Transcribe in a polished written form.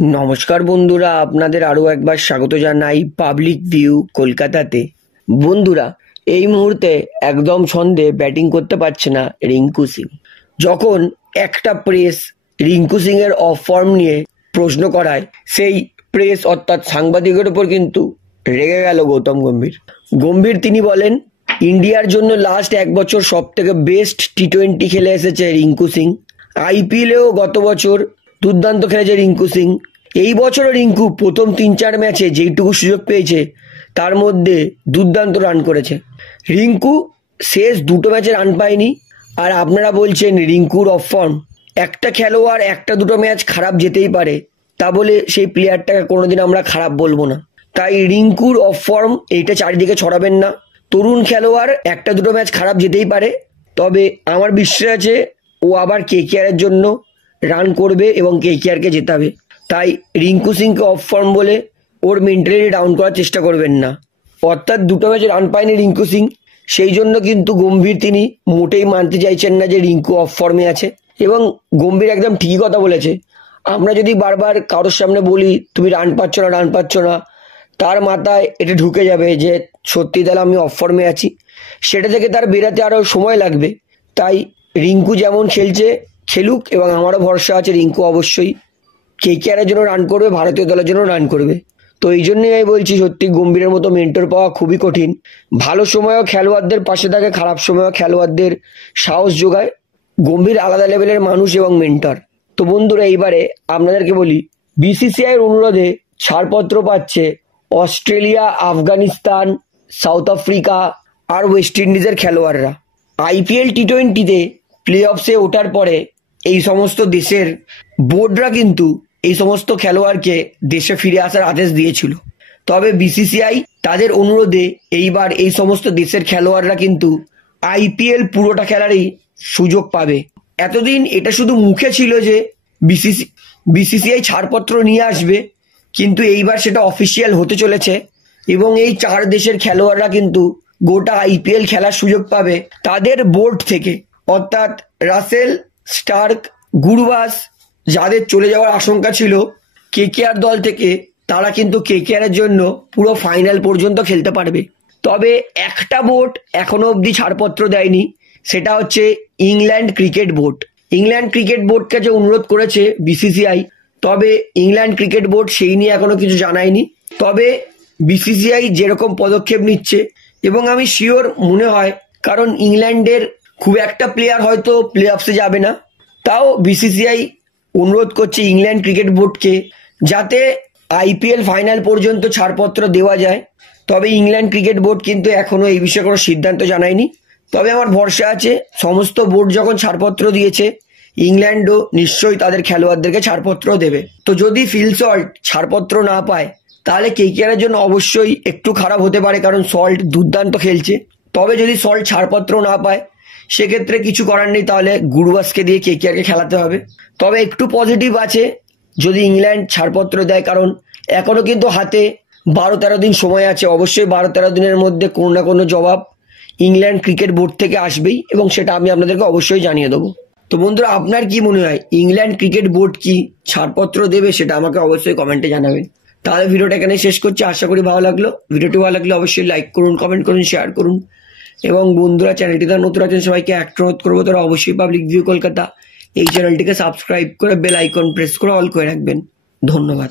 নমস্কার বন্ধুরা, আপনাদের আরো একবার স্বাগত জানাই পাবলিক ভিউ কলকাতাতে। বন্ধুরা, এই মুহূর্তে একদম ছন্দে ব্যাটিং করতে পারছে না রিঙ্কু সিং। যখন একটা প্রেস রিঙ্কু সিং এর অফ ফর্ম নিয়ে প্রশ্ন করায়, সেই প্রেস অর্থাৎ সাংবাদিকের উপর কিন্তু রেগে গেল গৌতম গম্ভীর। তিনি বলেন, ইন্ডিয়ার জন্য লাস্ট এক বছর সব থেকে বেস্ট টি-20 খেলে এসেছে রিঙ্কু সিং। আইপিএলেও গত বছর দুর্দান্ত খেলেছে রিঙ্কু সিং। এই বছরও রিঙ্কু প্রথম 3-4 ম্যাচে যেইটুকু সুযোগ পেয়েছে তার মধ্যে দুর্দান্ত রান করেছে। রিঙ্কু শেষ 2টো ম্যাচে রান পায়নি, আর আপনারা বলছেন রিঙ্কুর অফ ফর্ম। একটা খেলোয়াড় 1-2টো ম্যাচ খারাপ যেতেই পারে, তা বলে সেই প্লেয়ারটাকে কোনোদিন আমরা খারাপ বলবো না। তাই রিঙ্কুর অফ ফর্ম এইটা চারিদিকে ছড়াবেন না। তরুণ খেলোয়াড় 1-2টো ম্যাচ খারাপ যেতেই পারে, তবে আমার বিশ্বাস আছে ও আবার কেকেআরের জন্য রান করবে এবং কেকেআরকে জেতাবে। তাই রিঙ্কু সিংকে অফ ফর্ম বলে ওর মেন্টালিটি ডাউন করার চেষ্টা করবেন না। অর্থাৎ 2টো ম্যাচে রান পায়নি রিঙ্কু সিং, সেই জন্য কিন্তু গম্ভীর তিনি মোটেই মানতে চাইছেন না যে রিঙ্কু অফ ফর্মে আছে। এবং গম্ভীর একদম ঠিকই কথা বলেছে। আমরা যদি বারবার কারোর সামনে বলি তুমি রান পাচ্ছ না, তার মাথায় এটা ঢুকে যাবে যে সত্যি তাহলে আমি অফ ফর্মে আছি। সেটা থেকে তার বেরাতে আরও সময় লাগবে। তাই রিঙ্কু যেমন খেলছে খেলুক, এবং আমারও ভরসা আছে রিঙ্কু অবশ্যই কেকেআরের জন্য রান করবে, ভারতীয় দলের জন্য রান করবে। তো এই জন্যই আমি বলছি, সত্যি গম্ভীরের মতো মেন্টর পাওয়া খুবই কঠিন। ভালো সময়ও খেলোয়াড়দের পাশে থাকে, খারাপ সময়ও খেলোয়াড়দের সাহস যোগায়। গম্ভীর আলাদা লেভেলের মানুষ এবং মেন্টর। তো বন্ধুরা, এইবারে আপনাদেরকে বলি, বিসিসিআইয়ের অনুরোধে ছাড়পত্র পাচ্ছে অস্ট্রেলিয়া, আফগানিস্তান, সাউথ আফ্রিকা আর ওয়েস্ট ইন্ডিজের খেলোয়াড়রা। আইপিএল টি-20তে প্লে অফসে ওঠার পরে এই সমস্ত দেশের বোর্ডরা কিন্তু এই সমস্ত খেলোয়াড়কে দেশে ফিরে আসার আদেশ দিয়েছিল। তবে বিসিসিআই তাদের অনুরোধে এইবার এই সমস্ত দেশের খেলোয়াড়রা কিন্তু আইপিএল পুরোটা খেলারই সুযোগ পাবে। এতদিন এটা শুধু মুখে ছিল যে বিসিসিআই ছাড়পত্র নিয়ে আসবে, কিন্তু এইবার সেটা অফিসিয়াল হতে চলেছে এবং এই 4 দেশের খেলোয়াড়রা কিন্তু গোটা আইপিএল খেলার সুযোগ পাবে তাদের বোর্ড থেকে। অর্থাৎ রাসেল, স্টার্ক, গুরবাজ যাদের চলে যাওয়ার আশঙ্কা ছিল কেকেআর দল থেকে, তারা কিন্তু কেকেআরের জন্য পুরো ফাইনাল পর্যন্ত খেলতে পারবে। তবে একটা বোর্ড এখনো অবধি ছাড়পত্র দেয়নি, সেটা হচ্ছে England cricket board. England cricket বোর্ডকে যে অনুরোধ করেছে বিসিসিআই, তবে ইংল্যান্ড ক্রিকেট বোর্ড সেই নিয়ে এখনো কিছু জানায়নি। তবে বিসিসিআই যেরকম পদক্ষেপ নিচ্ছে, এবং আমি শিওর মনে হয়, কারণ ইংল্যান্ডের খুব একটা প্লেয়ার হয়তো প্লে অফসে যাবে না, তাও বিসিসিআই অনুরোধ করছে ইংল্যান্ড ক্রিকেট বোর্ডকে যাতে আইপিএল ফাইনাল পর্যন্ত ছাড়পত্র দেওয়া যায়। তবে ইংল্যান্ড ক্রিকেট বোর্ড কিন্তু এখনো এই বিষয়ে কোনো সিদ্ধান্ত জানায়নি। তবে আমার ভরসা আছে, সমস্ত বোর্ড যখন ছাড়পত্র দিয়েছে, ইংল্যান্ডও নিশ্চয়ই তাদের খেলোয়াড়দেরকে ছাড়পত্র দেবে। তো যদি ফিল সল্ট ছাড়পত্র না পায়, তাহলে কেকেআরের জন্য অবশ্যই একটু খারাপ হতে পারে, কারণ সল্ট দুর্দান্ত খেলছে। তবে যদি সল্ট ছাড়পত্র না পায়, সেক্ষেত্রে কিছু করার নেই, তাহলে গুরবাজকে দিয়ে কেকেআরকে খেলাতে হবে। তবে একটু পজিটিভ আছে যদি ইংল্যান্ড ছাড়পত্র দেয়, কারণ এখনো কিন্তু হাতে 12-13 দিন সময় আছে। অবশ্যই 12-13 দিনের মধ্যে কোনো না কোনো জবাব ইংল্যান্ড ক্রিকেট বোর্ড থেকে আসবেই, এবং সেটা আমি আপনাদেরকে অবশ্যই জানিয়ে দেবো। তো বন্ধুরা, আপনার কি মনে হয় ইংল্যান্ড ক্রিকেট বোর্ড কি ছাড়পত্র দেবে, সেটা আমাকে অবশ্যই কমেন্টে জানাবেন। তাহলে ভিডিওটা এখানে শেষ করছি। আশা করি ভালো লাগলো। ভিডিওটি ভালো লাগলে অবশ্যই লাইক করুন, কমেন্ট করুন, শেয়ার করুন, এবং বন্ধুরা চ্যানেলটি তার নতুন আছেন সবাইকে অনুরোধ করবো তারা অবশ্যই পাবলিক ভিউ কলকাতা এই চ্যানেলটিকে সাবস্ক্রাইব করে বেল আইকন প্রেস করে অল করে রাখবেন। ধন্যবাদ।